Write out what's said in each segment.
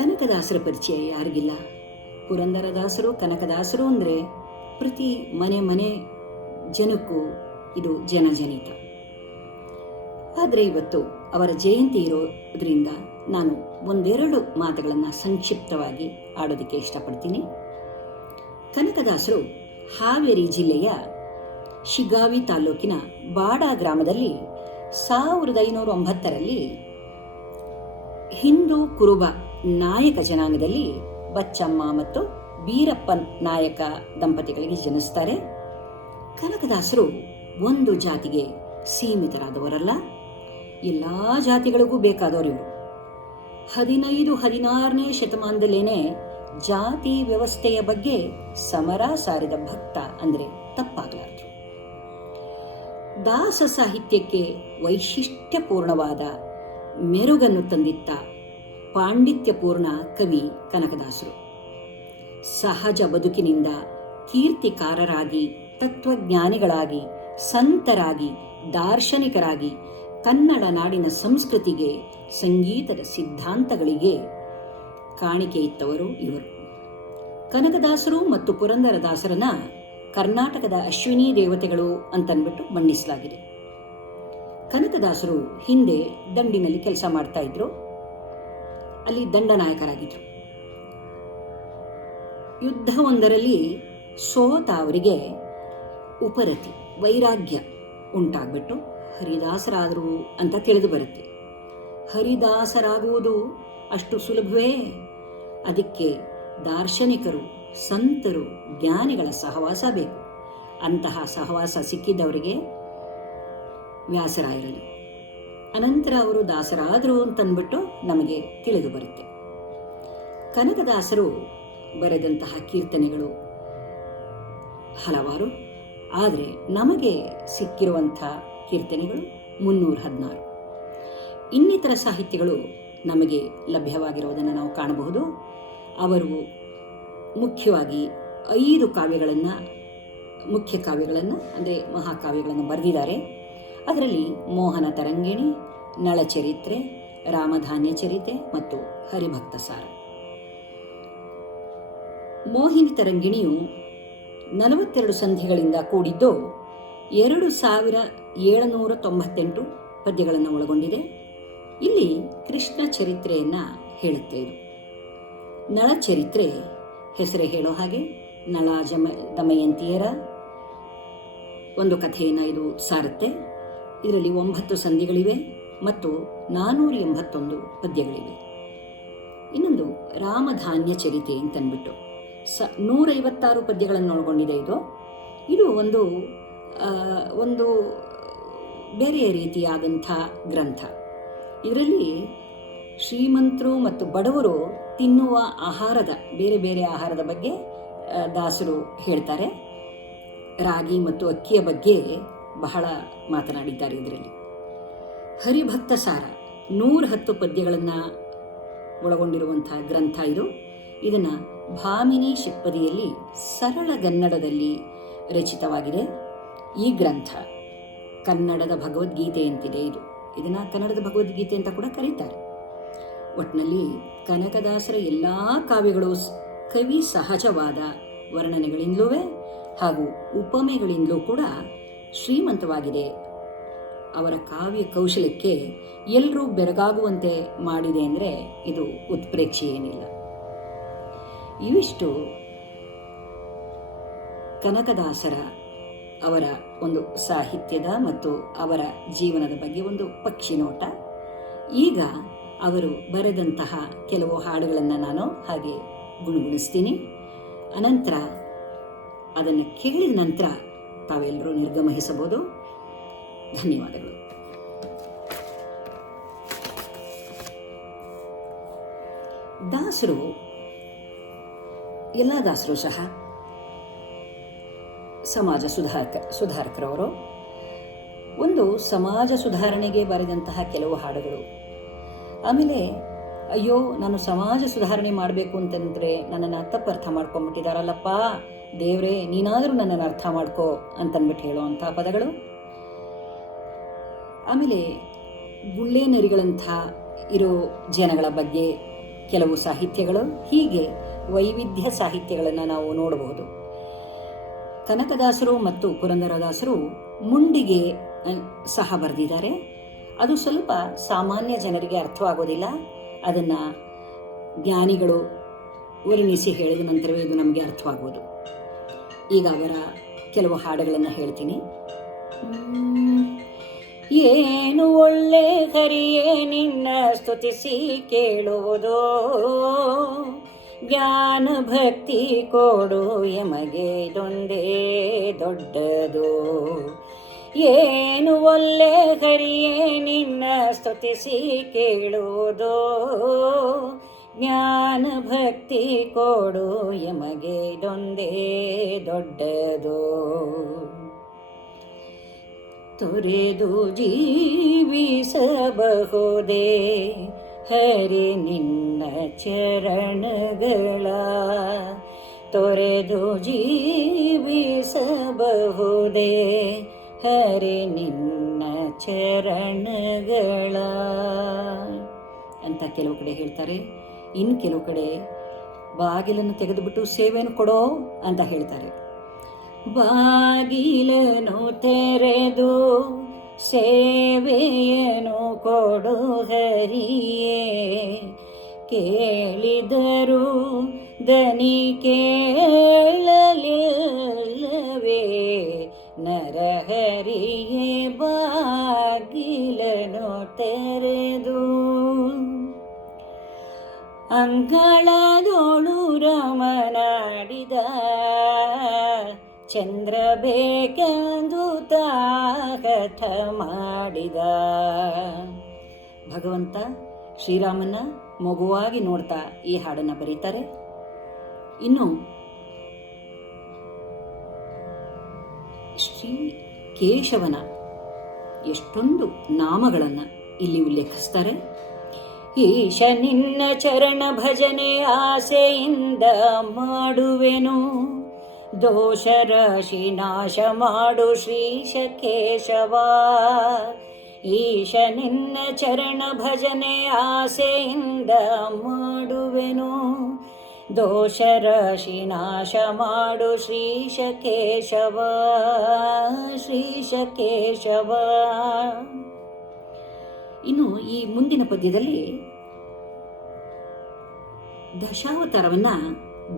ಕನಕದಾಸರ ಪರಿಚಯ ಯಾರಿಗಿಲ್ಲ? ಪುರಂದರದಾಸರು, ಕನಕದಾಸರು ಅಂದರೆ ಪ್ರತಿ ಮನೆ ಜನಕ್ಕೂ ಇದು ಜನಜನಿತ. ಆದರೆ ಇವತ್ತು ಅವರ ಜಯಂತಿ ಇರೋದ್ರಿಂದ ನಾನು ಒಂದೆರಡು ಮಾತುಗಳನ್ನು ಸಂಕ್ಷಿಪ್ತವಾಗಿ ಆಡೋದಕ್ಕೆ ಇಷ್ಟಪಡ್ತೀನಿ. ಕನಕದಾಸರು ಹಾವೇರಿ ಜಿಲ್ಲೆಯ ಶಿಗ್ಗಾವಿ ತಾಲೂಕಿನ ಬಾಡ ಗ್ರಾಮದಲ್ಲಿ 1509ರಲ್ಲಿ ಹಿಂದೂ ಕುರುಬ ನಾಯಕ ಜನಾಂಗದಲ್ಲಿ ಬಚ್ಚಮ್ಮ ಮತ್ತು ಬೀರಪ್ಪ ನಾಯಕ ದಂಪತಿಗಳಿಗೆ ಜನಿಸ್ತಾರೆ. ಕನಕದಾಸರು ಒಂದು ಜಾತಿಗೆ ಸೀಮಿತರಾದವರಲ್ಲ, ಎಲ್ಲ ಜಾತಿಗಳಿಗೂ ಬೇಕಾದವರು ಇವರು. 15-16ನೇ ಶತಮಾನದಲ್ಲೇನೆ ಜಾತಿ ವ್ಯವಸ್ಥೆಯ ಬಗ್ಗೆ ಸಮರ ಸಾರಿದ ಭಕ್ತ ಅಂದರೆ ತಪ್ಪಾಗಲಾರದು. ದಾಸ ಸಾಹಿತ್ಯಕ್ಕೆ ವೈಶಿಷ್ಟ್ಯಪೂರ್ಣವಾದ ಮೆರುಗನ್ನು ತಂದಿತ್ತ ಪಾಂಡಿತ್ಯಪೂರ್ಣ ಕವಿ ಕನಕದಾಸರು. ಸಹಜ ಬದುಕಿನಿಂದ ಕೀರ್ತಿಕಾರರಾಗಿ, ತತ್ವಜ್ಞಾನಿಗಳಾಗಿ, ಸಂತರಾಗಿ, ದಾರ್ಶನಿಕರಾಗಿ ಕನ್ನಡ ನಾಡಿನ ಸಂಸ್ಕೃತಿಗೆ, ಸಂಗೀತದ ಸಿದ್ಧಾಂತಗಳಿಗೆ ಕಾಣಿಕೆ ಇತ್ತವರು ಇವರು. ಕನಕದಾಸರು ಮತ್ತು ಪುರಂದರದಾಸರನ್ನ ಕರ್ನಾಟಕದ ಅಶ್ವಿನಿ ದೇವತೆಗಳು ಅಂತನ್ಬಿಟ್ಟು ಬಣ್ಣಿಸಲಾಗಿದೆ. ಕನಕದಾಸರು ಹಿಂದೆ ದಂಡಿನಲ್ಲಿ ಕೆಲಸ ಮಾಡ್ತಾ ಇದ್ರು, ಅಲ್ಲಿ ದಂಡನಾಯಕರಾಗಿದ್ರು. ಯುದ್ಧವೊಂದರಲ್ಲಿ ಸೋತ ಅವರಿಗೆ ಉಪರತಿ ವೈರಾಗ್ಯ ಉಂಟಾಗ್ಬಿಟ್ಟು ಹರಿದಾಸರಾದರು ಅಂತ ತಿಳಿದು ಬರುತ್ತೆ. ಹರಿದಾಸರಾಗುವುದು ಅಷ್ಟು ಸುಲಭವೇ? ಅದಕ್ಕೆ ದಾರ್ಶನಿಕರು, ಸಂತರು, ಜ್ಞಾನಿಗಳ ಸಹವಾಸ ಬೇಕು. ಅಂತಹ ಸಹವಾಸ ಸಿಕ್ಕಿದ್ದವರಿಗೆ ವ್ಯಾಸರಾಯರಲ್ಲಿ. ಅನಂತರ ಅವರು ದಾಸರಾದರು ಅಂತನ್ಬಿಟ್ಟು ನಮಗೆ ತಿಳಿದು ಬರುತ್ತೆ. ಕನಕದಾಸರು ಬರೆದಂತಹ ಕೀರ್ತನೆಗಳು ಹಲವಾರು, ಆದರೆ ನಮಗೆ ಸಿಕ್ಕಿರುವಂಥ ಕೀರ್ತನೆಗಳು 316. ಇನ್ನಿತರ ಸಾಹಿತ್ಯಗಳು ನಮಗೆ ಲಭ್ಯವಾಗಿರುವುದನ್ನು ನಾವು ಕಾಣಬಹುದು. ಅವರು ಮುಖ್ಯವಾಗಿ 5 ಕಾವ್ಯಗಳನ್ನು, ಮುಖ್ಯ ಕಾವ್ಯಗಳನ್ನು ಅಂದರೆ ಮಹಾಕಾವ್ಯಗಳನ್ನು ಬರೆದಿದ್ದಾರೆ. ಅದರಲ್ಲಿ ಮೋಹನ ತರಂಗಿಣಿ, ನಳಚರಿತ್ರೆ, ರಾಮಧಾನ್ಯ ಚರಿತೆ ಮತ್ತು ಹರಿಭಕ್ತ ಸಾರ. ಮೋಹಿನಿ ತರಂಗಿಣಿಯು 42 ಸಂಧಿಗಳಿಂದ ಕೂಡಿದ್ದು 2798 ಪದ್ಯಗಳನ್ನು ಒಳಗೊಂಡಿದೆ. ಇಲ್ಲಿ ಕೃಷ್ಣ ಚರಿತ್ರೆಯನ್ನು ಹೇಳುತ್ತೆ ಇದು. ನಳಚರಿತ್ರೆ ಹೆಸರೇ ಹೇಳೋ ಹಾಗೆ ನಳ ದಮಯಂತಿಯರ ಒಂದು ಕಥೆಯನ್ನು ಇದು ಸಾರುತ್ತೆ. ಇದರಲ್ಲಿ 9 ಸಂಧಿಗಳಿವೆ ಮತ್ತು 481 ಪದ್ಯಗಳಿವೆ. ಇನ್ನೊಂದು ರಾಮಧಾನ್ಯ ಚರಿತೆ ಅಂತನ್ಬಿಟ್ಟು 156 ಪದ್ಯಗಳನ್ನು ಒಳಗೊಂಡಿದೆ ಇದು ಒಂದು ಬೇರೆ ರೀತಿಯಾದಂಥ ಗ್ರಂಥ. ಇದರಲ್ಲಿ ಶ್ರೀಮಂತರು ಮತ್ತು ಬಡವರು ತಿನ್ನುವ ಆಹಾರದ, ಬೇರೆ ಬೇರೆ ಆಹಾರದ ಬಗ್ಗೆ ದಾಸರು ಹೇಳ್ತಾರೆ. ರಾಗಿ ಮತ್ತು ಅಕ್ಕಿಯ ಬಗ್ಗೆ ಬಹಳ ಮಾತನಾಡಿದ್ದಾರೆ ಇದರಲ್ಲಿ. ಹರಿಭಕ್ತ ಸಾರ 110 ಪದ್ಯಗಳನ್ನು ಒಳಗೊಂಡಿರುವಂತಹ ಗ್ರಂಥ ಇದು. ಇದನ್ನು ಭಾಮಿನಿ ಷಟ್ಪದಿಯಲ್ಲಿ ಸರಳಗನ್ನಡದಲ್ಲಿ ರಚಿತವಾಗಿದೆ. ಈ ಗ್ರಂಥ ಕನ್ನಡದ ಭಗವದ್ಗೀತೆ ಅಂತಿದೆ. ಇದನ್ನು ಕನ್ನಡದ ಭಗವದ್ಗೀತೆ ಅಂತ ಕೂಡ ಕರೀತಾರೆ. ಒಟ್ಟಿನಲ್ಲಿ ಕನಕದಾಸರ ಎಲ್ಲ ಕಾವ್ಯಗಳು ಕವಿ ಸಹಜವಾದ ವರ್ಣನೆಗಳಿಂದಲೂ ಹಾಗೂ ಉಪಮೆಗಳಿಂದಲೂ ಕೂಡ ಶ್ರೀಮಂತವಾಗಿದೆ. ಅವರ ಕಾವ್ಯ ಕೌಶಲಕ್ಕೆ ಎಲ್ಲರೂ ಬೆರಗಾಗುವಂತೆ ಮಾಡಿದೆ ಅಂದರೆ ಇದು ಉತ್ಪ್ರೇಕ್ಷೆ ಏನಿಲ್ಲ. ಇವಿಷ್ಟು ಕನಕದಾಸರ ಅವರ ಒಂದು ಸಾಹಿತ್ಯದ ಮತ್ತು ಅವರ ಜೀವನದ ಬಗ್ಗೆ ಒಂದು ಪಕ್ಷಿ ನೋಟ. ಈಗ ಅವರು ಬರೆದಂತಹ ಕೆಲವು ಹಾಡುಗಳನ್ನು ನಾನು ಹಾಗೆ ಗುಣಗುಣಿಸ್ತೀನಿ. ಅನಂತರ ಅದನ್ನು ಕೇಳಿದ ನಂತರ ತಾವೆಲ್ಲರೂ ನಿರ್ಗಮನಿಸಬಹುದು. ಧನ್ಯವಾದಗಳು. ದಾಸರು, ಎಲ್ಲ ದಾಸರು ಸಹ ಸಮಾಜ ಸುಧಾರಕರವರು. ಒಂದು ಸಮಾಜ ಸುಧಾರಣೆಗೆ ಬರೆದಂತಹ ಕೆಲವು ಹಾಡುಗಳು. ಆಮೇಲೆ ಅಯ್ಯೋ, ನಾನು ಸಮಾಜ ಸುಧಾರಣೆ ಮಾಡಬೇಕು ಅಂತಂದರೆ ನನ್ನನ್ನು ತಪ್ಪು ಅರ್ಥ ಮಾಡ್ಕೊಂಡ್ಬಿಟ್ಟಿದ್ದಾರಲ್ಲಪ್ಪ, ದೇವರೇ ನೀನಾದರೂ ನನ್ನನ್ನು ಅರ್ಥ ಮಾಡ್ಕೋ ಅಂತನ್ಬಿಟ್ಟು ಹೇಳುವಂಥ ಪದಗಳು. ಆಮೇಲೆ ಗುಳ್ಳೆ ನರಿಗಳಂಥ ಇರೋ ಜನಗಳ ಬಗ್ಗೆ ಕೆಲವು ಸಾಹಿತ್ಯಗಳು, ಹೀಗೆ ವೈವಿಧ್ಯ ಸಾಹಿತ್ಯಗಳನ್ನು ನಾವು ನೋಡಬಹುದು. ಕನಕದಾಸರು ಮತ್ತು ಪುರಂದರದಾಸರು ಮುಂಡಿಗೆ ಸಹ ಬರೆದಿದ್ದಾರೆ. ಅದು ಸ್ವಲ್ಪ ಸಾಮಾನ್ಯ ಜನರಿಗೆ ಅರ್ಥವಾಗೋದಿಲ್ಲ. ಅದನ್ನು ಜ್ಞಾನಿಗಳು ವರ್ಣಿಸಿ ಹೇಳಿದ ನಂತರವೇ ಇದು ನಮಗೆ ಅರ್ಥವಾಗುವುದು. ಈಗ ಅವರ ಕೆಲವು ಹಾಡುಗಳನ್ನು ಹೇಳ್ತೀನಿ. ಏನು ಒಳ್ಳೆ ಹರಿಯೇ ನಿನ್ನ ಸ್ತುತಿಸಿ ಕೇಳುವುದೋ, ಜ್ಞಾನ ಭಕ್ತಿ ಕೊಡು ಎಮಗೆ ದೊಂದೇ ದೊಡ್ಡದು. ಏನು ಒಳ್ಳೆ ಹರಿಯೇ ನಿನ್ನ ಸ್ತುತಿಸಿ ಕೇಳುವುದೋ, ಜ್ಞಾನ ಭಕ್ತಿ ಕೊಡು ಎಮಗೆ ದೊಂದೇ ದೊಡ್ಡದು. ತೊರೆದು ಜೀವಿಸಬಹುದೇ ಹರಿ ನಿನ್ನ ಚರಣಗಳ, ತೊರೆದು ಜೀವಿಸಬಹುದೇ ಹರಿ ನಿನ್ನ ಚರಣಗಳ ಅಂತ ಕೆಲವು ಕಡೆ ಹೇಳ್ತಾರೆ. ಇನ್ನು ಕೆಲವು ಕಡೆ ಬಾಗಿಲನ್ನು ತೆಗೆದುಬಿಟ್ಟು ಸೇವೆಯನ್ನು ಕೊಡೋ ಅಂತ ಹೇಳ್ತಾರೆ. ಬಾಗಿಲನ್ನು ತೆರೆದು ಸೇವೆಯನ್ನು ಕೊಡು ಹರಿಯೇ, ಕೇಳಿದರು ದನಿ ಕೇಳಲಿಲ್ಲವೇ ನರಹರಿಯೇ, ಬಾಗಿಲನ್ನು ತೆರೆದು ಅಂಗಳದೋಳು ರಮನಾಡಿದ, ಚಂದ್ರ ಬೇಕೆಂದು ತಾಕಥ ಮಾಡಿದ. ಭಗವಂತ ಶ್ರೀರಾಮನ ಮಗುವಾಗಿ ನೋಡ್ತಾ ಈ ಹಾಡನ್ನು ಬರೀತಾರೆ. ಇನ್ನು ಶ್ರೀ ಕೇಶವನ ಎಷ್ಟೊಂದು ನಾಮಗಳನ್ನು ಇಲ್ಲಿ ಉಲ್ಲೇಖಿಸ್ತಾರೆ. ಈಶ ನಿನ್ನ ಚರಣ ಭಜನೆ ಆಸೆಯಿಂದ ಮಾಡುವೆನು, ದೋಷ ರಾಶಿ ನಾಶ ಮಾಡು ಶ್ರೀಶ ಕೇಶವ. ಈಶ ನಿನ್ನ ಚರಣ ಭಜನೆ ಆಸೆಯಿಂದ ಮಾಡುವೆನು, ದೋಷ ರಾಶಿ ನಾಶ ಮಾಡು ಶ್ರೀಶ ಕೇಶವ, ಶ್ರೀಶ ಕೇಶವ. ಇನ್ನು ಈ ಮುಂದಿನ ಪದ್ಯದಲ್ಲಿ ದಶಾವತಾರವನ್ನ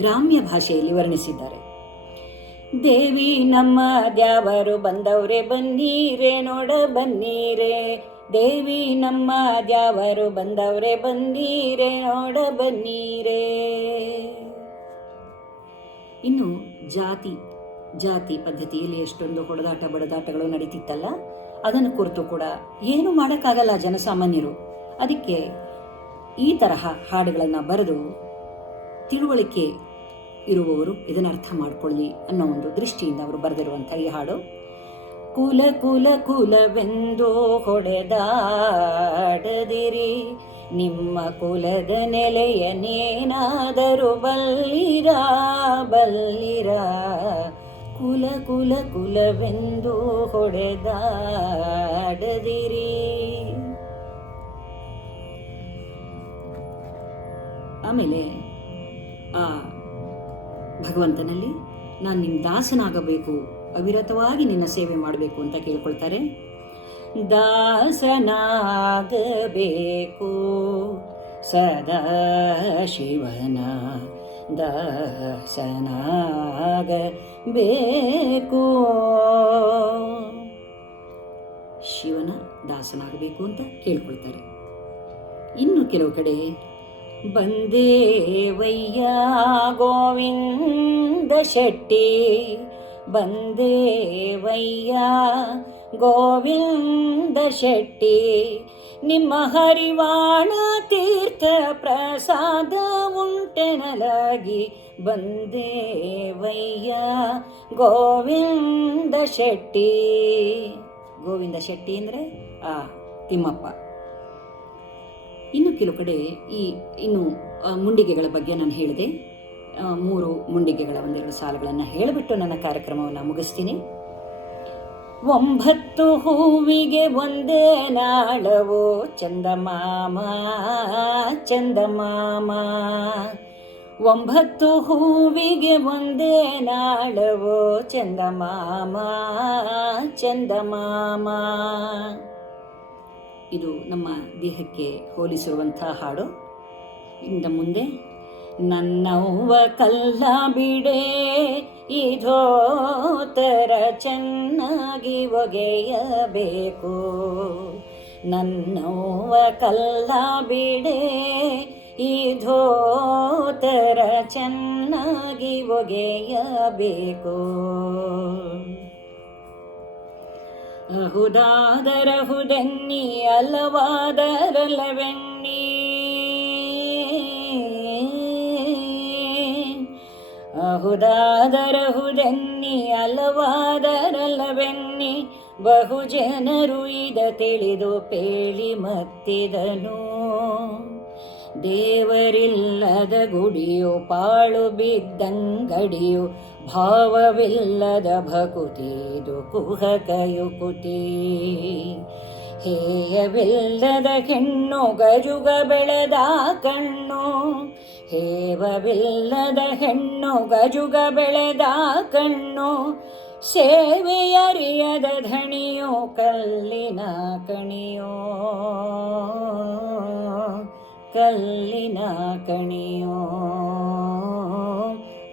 ಗ್ರಾಮ್ಯ ಭಾಷೆಯಲ್ಲಿ ವರ್ಣಿಸಿದ್ದಾರೆ. ದೇವಿ ನಮ್ಮ ದ್ಯಾವರು ಬಂದವ್ರೆ ಬನ್ನೀರೆ ನೋಡ ಬನ್ನೀರೆ, ದೇವಿ ನಮ್ಮ ದ್ಯಾವರು ಬಂದವ್ರೆ ಬನ್ನೀರೆ ನೋಡ ಬನ್ನೀರೆ. ಇನ್ನು ಜಾತಿ ಪದ್ಧತಿಯಲ್ಲಿ ಎಷ್ಟೊಂದು ಹೊಡೆದಾಟ ಬಡದಾಟಗಳು ನಡೀತಿತ್ತಲ್ಲ, ಅದನ್ನು ಕುರಿತು ಕೂಡ ಏನು ಮಾಡೋಕ್ಕಾಗಲ್ಲ ಜನಸಾಮಾನ್ಯರು. ಅದಕ್ಕೆ ಈ ತರಹ ಹಾಡುಗಳನ್ನು ಬರೆದು ತಿಳುವಳಿಕೆ ಇರುವವರು ಇದನ್ನು ಅರ್ಥ ಮಾಡಿಕೊಳ್ಳಿ ಅನ್ನೋ ಒಂದು ದೃಷ್ಟಿಯಿಂದ ಅವರು ಬರೆದಿರುವಂಥ ಈ ಹಾಡು. ಕುಲ ಕುಲ ಕುಲವೆಂದು ಹೊಡೆದಾಡದಿರಿ, ನಿಮ್ಮ ಕುಲದ ನೆಲೆಯನ್ನೇನಾದರೂ ಬಲ್ಲಿರ ಬಲ್ಲಿರ. ಕುಲ ಕುಲ ಕುಲವೆಂದು ಹೊಡೆದಾಡದಿರಿ. ಆಮೇಲೆ ಆ ಭಗವಂತನಲ್ಲಿ ನಾನು ನಿನ್ನ ದಾಸನಾಗಬೇಕು, ಅವಿರತವಾಗಿ ನಿನ್ನ ಸೇವೆ ಮಾಡಬೇಕು ಅಂತ ಕೇಳ್ಕೊಳ್ತಾರೆ. ದಾಸನಾಗಬೇಕು ಸದಾ ಶಿವನ, ದಾಸನಾಗಬೇಕು, ಶಿವನ ದಾಸನಾಗಬೇಕು ಅಂತ ಕೇಳ್ಕೊಳ್ತಾರೆ. ಇನ್ನು ಕೆಲವು ಕಡೆ ಬಂದೇವಯ್ಯ ಗೋವಿಂದ ಶೆಟ್ಟಿ, ಬಂದೇವಯ್ಯ ಗೋವಿಂದ ಶೆಟ್ಟಿ, ನಿಮ್ಮ ಹರಿವಾಣ ತೀರ್ಥ ಪ್ರಸಾದ ಉಂಟೆನಲಾಗಿ, ಬಂದೇವಯ್ಯ ಗೋವಿಂದ ಶೆಟ್ಟಿ. ಗೋವಿಂದ ಶೆಟ್ಟಿ ಅಂದರೆ ತಿಮ್ಮಪ್ಪ. ಇನ್ನು ಕೆಲವು ಕಡೆ ಇನ್ನು ಮುಂಡಿಗೆಗಳ ಬಗ್ಗೆ ನಾನು ಹೇಳಿದೆ. 3 ಮುಂಡಿಗೆಗಳ ಒಂದೆರಡು ಸಾಲುಗಳನ್ನು ಹೇಳಿಬಿಟ್ಟು ನನ್ನ ಕಾರ್ಯಕ್ರಮವನ್ನು ಮುಗಿಸ್ತೀನಿ. ಒಂಬತ್ತು ಹೂವಿಗೆ ಒಂದೇ ನಾಳವೋ ಚಂದಮಾಮ ಚಂದಮಾಮ. ಒಂಬತ್ತು ಹೂವಿಗೆ ಒಂದೇ ನಾಳವೋ ಚಂದಮಾಮ ಚಂದಮಾಮ. ಇದು ನಮ್ಮ ದೇಹಕ್ಕೆ ಹೋಲಿಸಿರುವಂಥ ಹಾಡು. ಇಂದ ಮುಂದೆ ನನ್ನವ್ವ ಕಲ್ಲ ಬಿಡೆ ಈ ಧೋತರ ಚೆನ್ನಾಗಿ ಒಗೆಯಬೇಕು. ನನ್ನವ್ವ ಕಲ್ಲ ಬಿಡೆ ಈ ಧೋತರ ಚೆನ್ನಾಗಿ ಒಗೆಯಬೇಕು. ಅಹುದಾದರಹುದೆನ್ನಿ ಅಲವಾದರಲವೆನ್ನಿ. ಅಹುದಾದರಹುದೆನ್ನಿ ಅಲವಾದರಲವೆನ್ನಿ. ಬಹು ಜನರು ಇದ ತಿಳಿದು ಪೇಳಿ ಮತ್ತಿದನು. ದೇವರಿಲ್ಲದ ಗುಡಿಯು ಪಾಳು ಬಿದ್ದಂಗಡಿಯು. ಭಾವವಿಲ್ಲದ ಭಕುತಿದು ಕುಹಕಯುಕುತಿ. ಹೇಯವಿಲ್ಲದ ಹೆಣ್ಣು ಗಜುಗ ಬೆಳೆದ ಕಣ್ಣು. ಹೇವವಿಲ್ಲದ ಹೆಣ್ಣು ಗಜುಗ ಬೆಳೆದ ಕಣ್ಣು. ಸೇವೆಯರಿಯದ ಧಣಿಯೋ ಕಲ್ಲಿನ ಕಣಿಯೋ. ಕಲ್ಲಿನ ಕಣಿಯೋ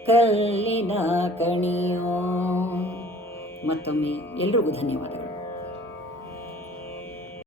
ಕಲ್ಲಿನ ಕಣಿಯೋ. ಮತ್ತೊಮ್ಮೆ ಎಲ್ರಿಗೂ ಧನ್ಯವಾದಗಳು.